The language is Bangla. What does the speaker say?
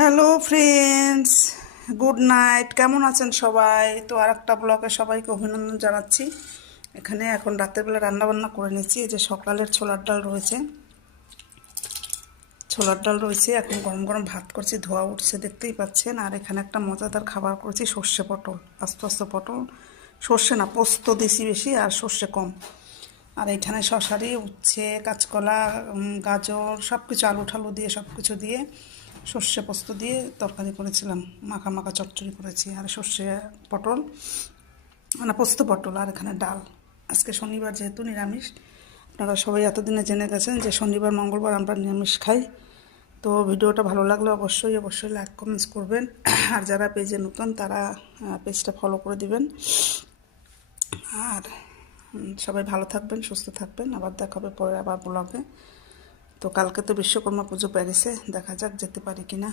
Hello friends, good night. কেমন আছেন সবাই? তো আর একটা ব্লগে সবাইকে অভিনন্দন জানাচ্ছি। এখানে এখন রাতের বেলা রান্নাবান্না করে নিচ্ছি। এই যে সকালের ছোলার ডাল রয়েছে, এখন গরম গরম ভাত করছি, ধোয়া উঠছে দেখতেই পাচ্ছেন। আর এখানে একটা মজাদার খাবার করেছি, সর্ষে পটল। আস্ত আস্ত পটল, সর্ষে না, পোস্ত দিছি বেশি আর সর্ষে কম। আর এখানে শশারি, উচ্ছে, কাঁচকলা, গাজর সব কিছু, আলু ঠালু দিয়ে সব কিছু দিয়ে সর্ষে পোস্ত দিয়ে তরকারি করেছিলাম, মাখা মাখা চচ্চড়ি করেছি। আর সর্ষে পটল, মানে পোস্ত পটল। আর এখানে ডাল। আজকে শনিবার, যেহেতু নিরামিষ। আপনারা সবাই এতদিনে জেনে গেছেন যে শনিবার মঙ্গলবার আমরা নিরামিষ খাই। তো ভিডিওটা ভালো লাগলে অবশ্যই অবশ্যই লাইক কমেন্টস করবেন। আর যারা পেজে নতুন তারা পেজটা ফলো করে দিবেন। আর সবাই ভালো থাকবেন, সুস্থ থাকবেন। আবার দেখা হবে পরে আবার ব্লগে। তো কালকে তো বিশ্বকর্মা পুজো প্যারিসে, দেখা যাক যেতে পারি কিনা।